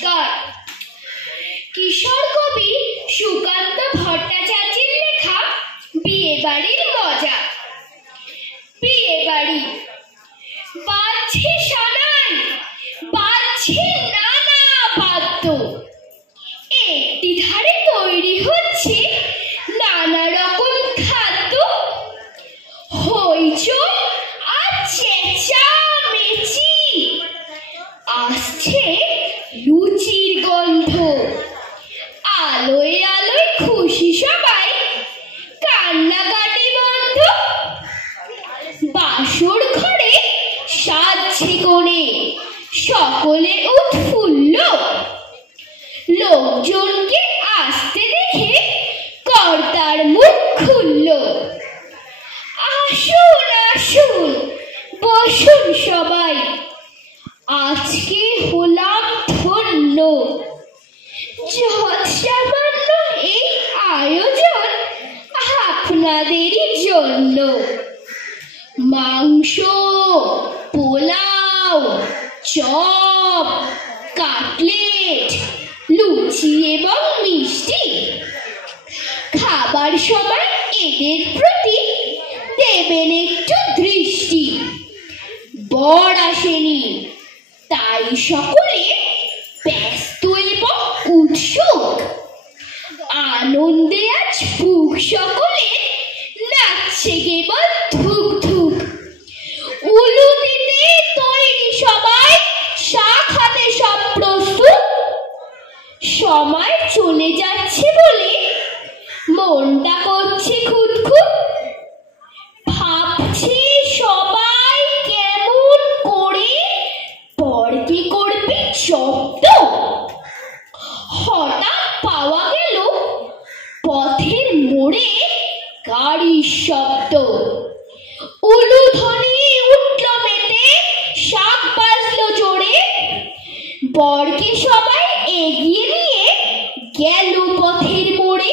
নমস্কার। কিশোর কবি সুকান্ত ভট্টাচার্যের লেখা বিয়ে বাড়ির মজা। বিয়ে বাড়ি বাজছে সানাই, বাজছে নানা বাদ্য, একটি ধারে তৈরি হচ্ছে নানা রকম খাদ্য। হইচই আর চেঁচামেচি, আসছে লুচির গন্ধ। আলোয় আলোয় খুশি সবাই, কান্নাকাটি বন্ধ। বাসর ঘরে সাজছে কোণে, সকলে উৎফুল্ল। লোকজনকে আসতে দেখে কর্তার মুখ খুলল। আসুন আসুন, বসুন সবাই, আজকে হলাম ধন্য। যৎ সামান্য এই আয়োজন আপনাদেরই জন্য। মাংস, পোলাও, চপ, কাটলেট, লুচি এবং মিষ্টি। খাবার সময় এদের প্রতি দেবেন একটু দৃষ্টি। বর আসেনি, তাই সকলে ব্যস্ত এবং উৎসুক। আনন্দে আজ বুক সকলে নাচছে কেবল ধুক ধুক। উলুদিতে তৈরি সবাই, শাক হাতে সব প্রস্তুত। সময় চলে যাচ্ছে বলে মনটা করছে খুঁতখুঁত। ভাবছে সবাই কেমন করে বরকে করবে জব্দ। হঠাৎ পাওয়া গেল পথের মোড়ে গাড়ির শব্দ। উলুধ্বনি উঠল মেতে, শাক বাজলো জোরে। বরকে সবাই এগিয়ে নিয়ে গেল পথের মোড়ে।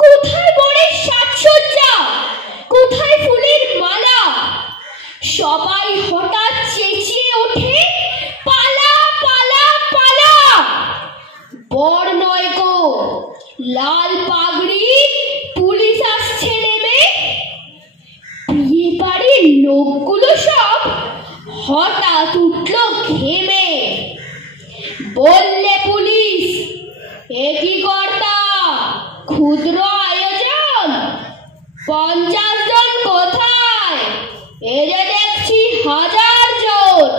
কোথায় বরের সাজসজ্জা, কোথায় ফুলের মালা? সবাই হঠাৎ চেঁচিয়ে ওঠে, পালা পালা পালা। বর নয় গো, লাল পাগড়ি, পুলিশ আসছে নেমে। বিয়ে বাড়ির লোকগুলো সব হঠাৎ উঠল ঘেমে। বললে পুলিশ, এ কি কর্তা, ক্ষুদ্র আয়োজন? 50 জন কোথায়? এ যে দেখছি 1000 জন।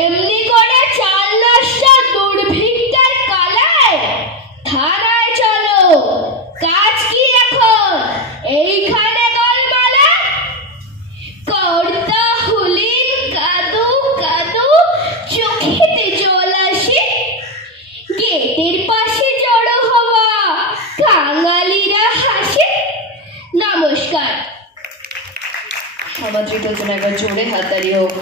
এমনি করে চাল নষ্ট দুর্ভিক্ষের কালায় থানায় চলো। কাজ কি এখন এইখানে গোলমালে? কর্তা হলেন কাদো কাদো, চোখেতে জল আসে। গেটের পাশে জড়ো হওয়া কাঙালিরা হাসে। নমস্কার। আমন্ত্রিত একবার জোরে হাততালি হোক।